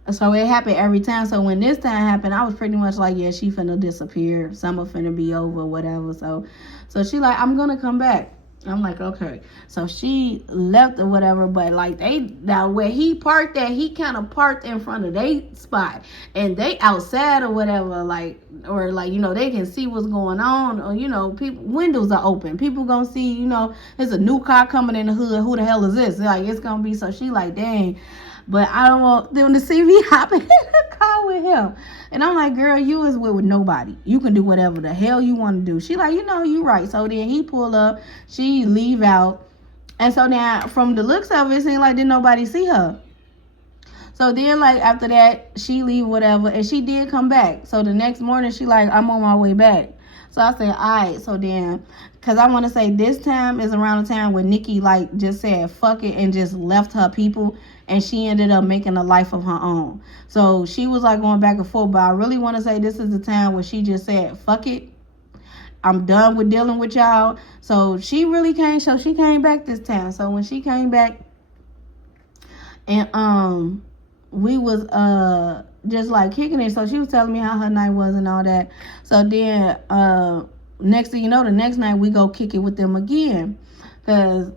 So it happened every time. So when this time happened, I was pretty much like, yeah, she finna disappear. Summer finna be over, whatever. So she like, I'm gonna come back. I'm like, okay. So she left or whatever, but like now where he parked at, he kind of parked in front of they spot, and they outside or whatever, like, or like, they can see what's going on, or people windows are open, people gonna see, there's a new car coming in the hood, who the hell is this? Like, it's gonna be, so she like, dang. But I don't want them to see me hopping in the car with him. And I'm like, girl, you is with nobody. You can do whatever the hell you want to do. She like, you right. So then he pull up. She leave out. And so now, from the looks of it, it seemed like didn't nobody see her. So then, like, after that, she leave whatever. And she did come back. So the next morning, she like, I'm on my way back. So I said, all right. So then, because I want to say this time is around the time when Nikki, like, just said, fuck it, and just left her people. And she ended up making a life of her own. So she was like going back and forth. But I really want to say this is the time where she just said, fuck it. I'm done with dealing with y'all. So she really came. So she came back this time. So when she came back, and we was just like kicking it. So she was telling me how her night was and all that. So then next thing you know, the next night we go kick it with them again. Because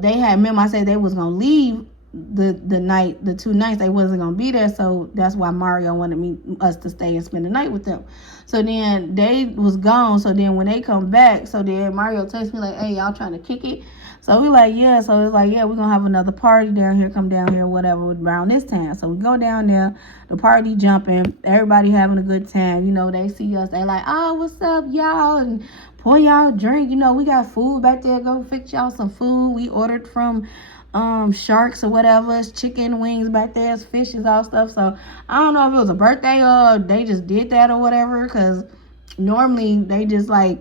they had, remember I said they was going to leave the 2 nights they wasn't gonna be there, so that's why Mario wanted us to stay and spend the night with them. So then they was gone. So then when they come back, so then Mario texts me like, hey, y'all trying to kick it? So we like, yeah. So it's like, yeah, we're gonna have another party down here, come down here, whatever, around this time. So we go down there, the party jumping, everybody having a good time. They see us, they like, oh, what's up, y'all, and pour y'all a drink. We got food back there, go fix y'all some food. We ordered from sharks or whatever, it's chicken wings back there, it's fishes, all stuff. So I don't know if it was a birthday or they just did that or whatever, because normally they just like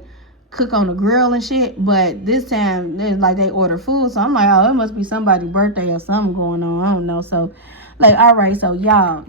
cook on the grill and shit, but this time they order food. So I'm like, oh, it must be somebody's birthday or something going on, I don't know. So like, all right, so y'all,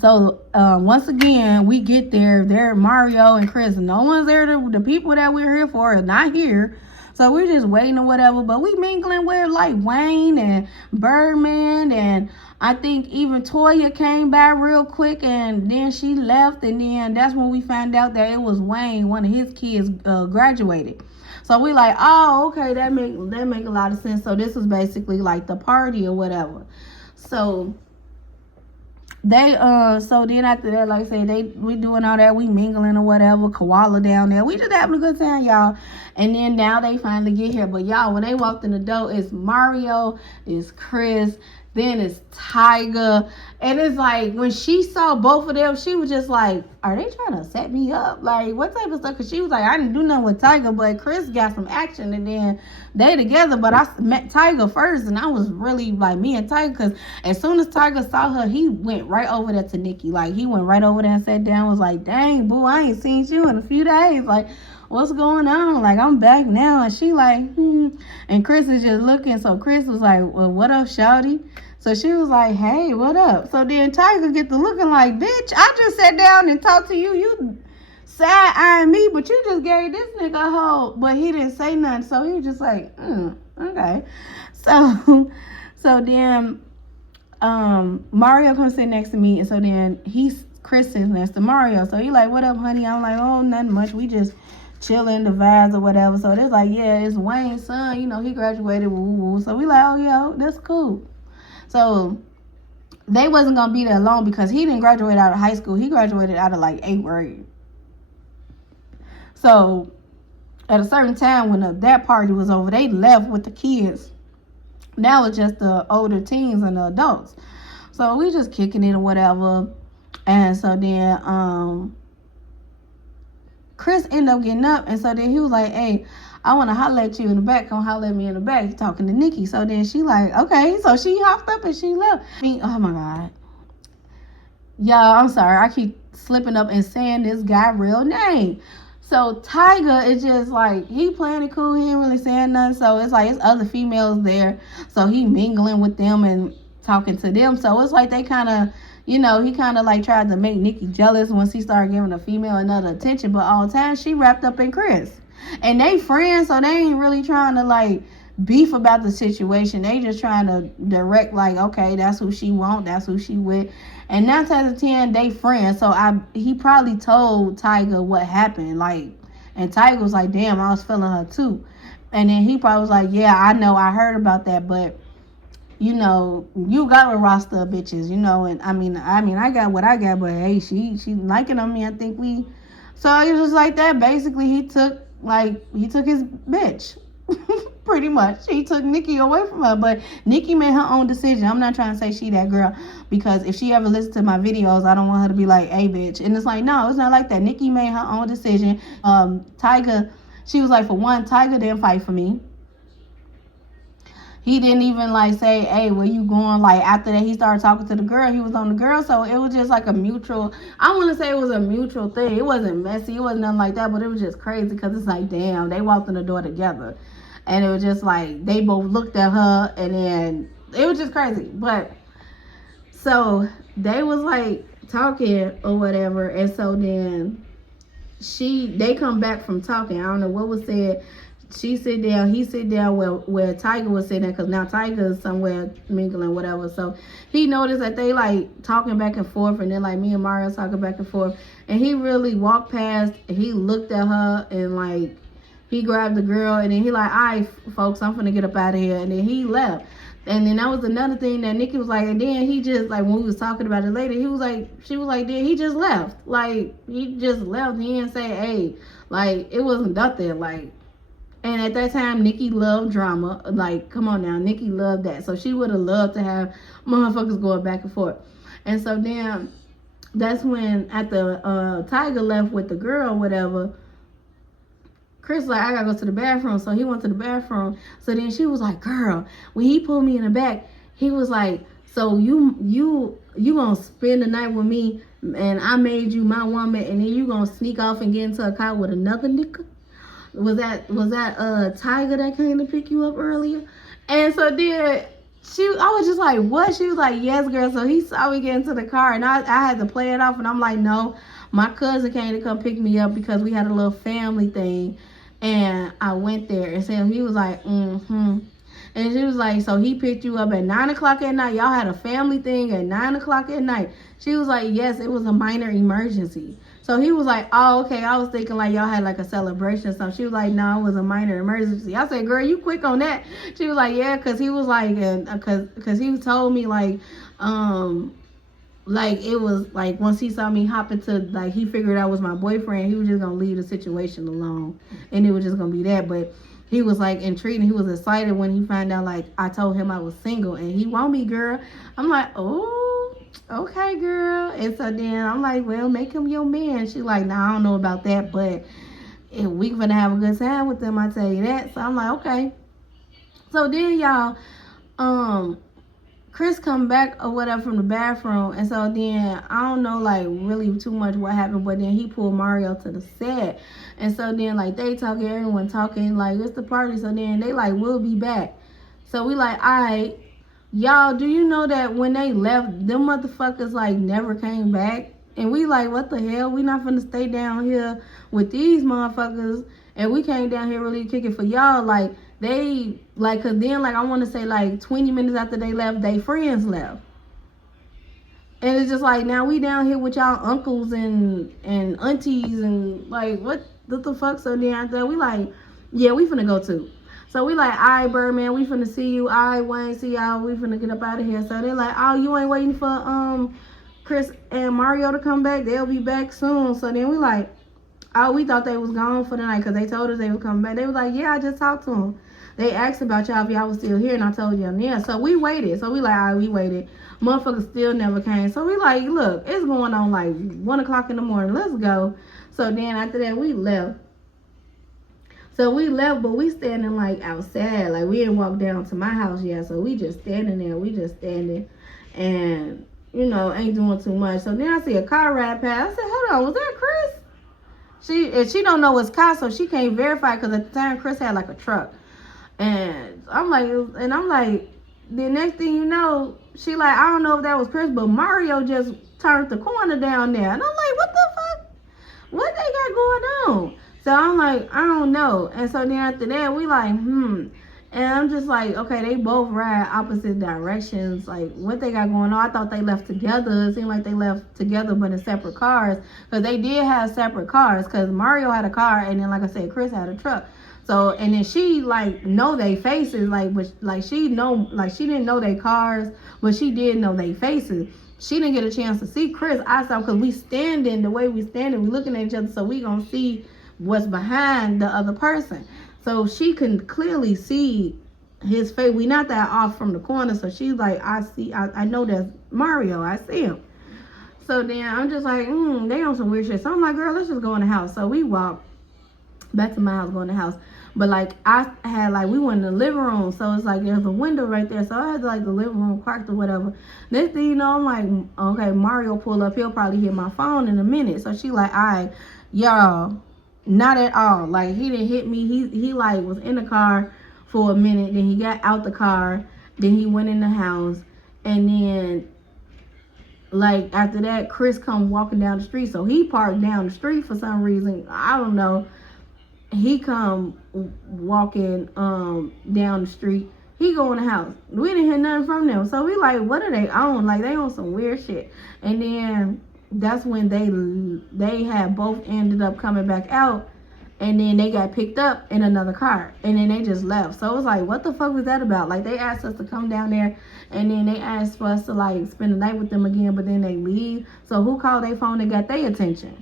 so once again we get there Mario and Chris, no one's there. The people that we're here for are not here. So we're just waiting or whatever, but we mingling with like Wayne and Birdman, and I think even Toya came by real quick, and then she left, and then that's when we found out that it was Wayne, one of his kids graduated. So we like, oh, okay, that make a lot of sense. So this is basically like the party or whatever. So they so then after that, like I said, we doing all that, we mingling or whatever, koala down there, we just having a good time, y'all. And then now they finally get here. But y'all, when they walked in the door, it's Mario, it's Chris, then it's Tiger. And it's like, when she saw both of them, she was just like, are they trying to set me up? Like, what type of stuff? Because she was like, I didn't do nothing with Tiger, but Chris got some action, and then they together. But I met Tiger first, and I was really like, me and Tiger, because as soon as Tiger saw her, he went right over there to Nikki. Like, he went right over there and sat down, was like, dang, boo, I ain't seen you in a few days. Like, what's going on? Like, I'm back now. And she like, And Chris is just looking. So Chris was like, well, what up, shawty? So she was like, hey, what up? So then Tiger get to looking like, bitch, I just sat down and talked to you. You side-eyeing me, but you just gave this nigga a hold. But he didn't say nothing, so he was just like, okay. So, so then, Mario comes sit next to me, and so then Chris sits next to Mario. So he like, what up, honey? I'm like, oh, nothing much. We just chilling the vibes or whatever. So they're like, yeah, it's Wayne's son. You know, he graduated. Woo woo. So we like, oh yeah, that's cool. So they wasn't gonna be there long because he didn't graduate out of high school. He graduated out of like 8th grade. So at a certain time when that party was over, they left with the kids. Now it's just the older teens and the adults. So we just kicking it or whatever. And so then Chris ended up getting up, and so then he was like, hey, I want to holler at you in the back. Come holler at me in the back. He's talking to Nikki. So then she like, okay. So she hopped up and she left. Oh my God. Y'all, I'm sorry. I keep slipping up and saying this guy real name. So Tyga is just like, he playing it cool. He ain't really saying nothing. So it's like, it's other females there. So he mingling with them and talking to them. So it's like they kind of, you know, he kind of like tried to make Nikki jealous once he started giving a female another attention. But all the time, she wrapped up in Chris. And they friends, so they ain't really trying to like beef about the situation. They just trying to direct like, okay, that's who she want, that's who she with. And 9 times out of 10, they friends. So he probably told Tyga what happened. Like, and Tyga was like, damn, I was feeling her too. And then he probably was like, yeah, I know, I heard about that, but you know, you got a roster of bitches, you know, and I mean, I got what I got, but hey, she liking on me. I think so it was just like that. Basically, he took his bitch. Pretty much. He took Nikki away from her, but Nikki made her own decision. I'm not trying to say she that girl, because if she ever listens to my videos, I don't want her to be like, hey, bitch. And it's like, no, it's not like that. Nikki made her own decision. Tyga, she was like, for one, Tyga didn't fight for me. He didn't even like say, hey, where you going? Like after that, he started talking to the girl. He was on the girl. So it was just like a mutual, I want to say it was a mutual thing. It wasn't messy. It wasn't nothing like that, but it was just crazy because it's like, damn, they walked in the door together. And it was just like, they both looked at her, and then it was just crazy. But so they was like talking or whatever. And so then they come back from talking. I don't know what was said. She sit down, he sit down where Tyga was sitting, because now Tyga is somewhere mingling, whatever. So he noticed that they like talking back and forth, and then like me and Mario talking back and forth. And he really walked past, and he looked at her, and like he grabbed the girl, and then he like, all right, folks, I'm finna get up out of here. And then he left. And then that was another thing that Nikki was like, and then he just like, when we was talking about it later, she was like, then he just left. Like he just left. He didn't say, hey, like it wasn't nothing. Like, and at that time, Nikki loved drama. Like, come on now, Nikki loved that. So she would have loved to have motherfuckers going back and forth. And so then that's when after Tyga left with the girl, whatever, Chris like, I gotta go to the bathroom. So he went to the bathroom. So then she was like, girl, when he pulled me in the back, he was like, so you gonna spend the night with me, and I made you my woman, and then you gonna sneak off and get into a car with another nigga? Was that Tyga that came to pick you up earlier? And so then I was just like, what? She was like, yes, girl. So he saw me get into the car, and I had to play it off, and I'm like, no, my cousin came to come pick me up because we had a little family thing, and I went there. And so he was like, and she was like, so he picked you up at 9 o'clock at night? Y'all had a family thing at 9 o'clock at night? She was like, yes, it was a minor emergency. So he was like, oh, okay. I was thinking like y'all had like a celebration or something. She was like, no, it was a minor emergency. I said, girl, you quick on that. She was like, yeah, because he was like, because he told me like it was like once he saw me hop into, like he figured I was my boyfriend, he was just going to leave the situation alone. And it was just going to be that. But he was like intrigued, and he was excited when he found out like I told him I was single and he want me, girl. I'm like, oh, okay, girl. And so then I'm like, well, make him your man. She's like, nah, I don't know about that, but if we gonna have a good time with them, I tell you that. So I'm like, okay. So then y'all, Chris come back or whatever from the bathroom, and so then I don't know like really too much what happened, but then he pulled Mario to the set, and so then like they talking, everyone talking like it's the party. So then they like, we'll be back. So we like, all right. Y'all, do you know that when they left, them motherfuckers like never came back? And we like, what the hell? We not finna stay down here with these motherfuckers. And we came down here really kicking for y'all. Like, they, like, cause then, like, I want to say, like, 20 minutes after they left, they friends left. And it's just like, now we down here with y'all uncles and aunties and, like, what the fuck? So then after we like, yeah, we finna go too. So we like, all right, Birdman, we finna see you. All right, Wayne, see y'all. We finna get up out of here. So they're like, oh, you ain't waiting for Chris and Mario to come back? They'll be back soon. So then we like, oh, we thought they was gone for the night because they told us they was coming back. They was like, yeah, I just talked to them. They asked about y'all if y'all was still here, and I told them, yeah. So we waited. So we like, all right, we waited. Motherfuckers still never came. So we like, look, it's going on like 1 o'clock in the morning. Let's go. So then after that, we left. So we left, but we standing like outside. Like we didn't walk down to my house yet. So we just standing there. We just standing. And, you know, ain't doing too much. So then I see a car ride past. I said, hold on, was that Chris? She don't know it's car, so she can't verify because at the time Chris had like a truck. And I'm like, the next thing you know, she like, I don't know if that was Chris, but Mario just turned the corner down there. And I'm like, what the fuck? What they got going on? So I'm like, I don't know. And so then after that, we like, And I'm just like, okay, they both ride opposite directions. Like, what they got going on? I thought they left together. It seemed like they left together, but in separate cars. Because they did have separate cars. Because Mario had a car, and then, like I said, Chris had a truck. So, and then she, like, know they faces. Like, but, like, she didn't know they cars, but she did know they faces. She didn't get a chance to see Chris. I saw, because we standing, the way we standing, we looking at each other, so we gonna see what's behind the other person. So she can clearly see his face. We not that off from the corner. So she's like, I know that's Mario. I see him. So then I'm just like, they on some weird shit. So I'm like, girl, let's just go in the house. So we walked back to my house, go in the house. But like I had like, we went in the living room. So it's like, there's a window right there. So I had like the living room cracked or whatever. Next thing you know, I'm like, okay, Mario pull up. He'll probably hit my phone in a minute. So she like, all right, y'all. Not at all. Like, he didn't hit me. He like was in the car for a minute. Then he got out the car. Then he went in the house. And then, like, after that, Chris come walking down the street. So he parked down the street for some reason. I don't know. He come walking down the street. He go in the house. We didn't hear nothing from them. So we like, what are they on? Like, they on some weird shit. And then that's when they had both ended up coming back out, and then they got picked up in another car, and then they just left. So it was like, what the fuck was that about? Like, they asked us to come down there, and then they asked for us to like spend the night with them again, but then they leave. So who called their phone and got their attention?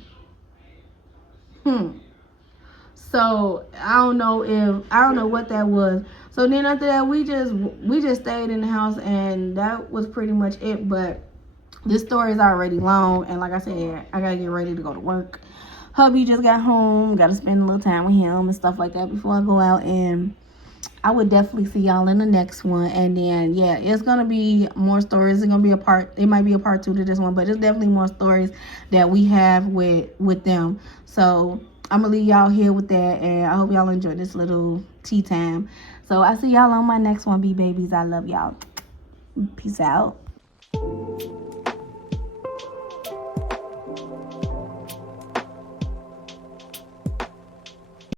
So I don't know what that was. So then after that, we just stayed in the house, and that was pretty much it. But this story is already long, and like I said, I gotta get ready to go to work. Hubby just got home, gotta spend a little time with him and stuff like that before I go out. And I would definitely see y'all in the next one. And then, yeah, it's gonna be more stories. It's gonna be it might be a part 2 to this one, but it's definitely more stories that we have with them. So I'm gonna leave y'all here with that, and I hope y'all enjoy this little tea time. So I see y'all on my next one, B babies. I love y'all. Peace out.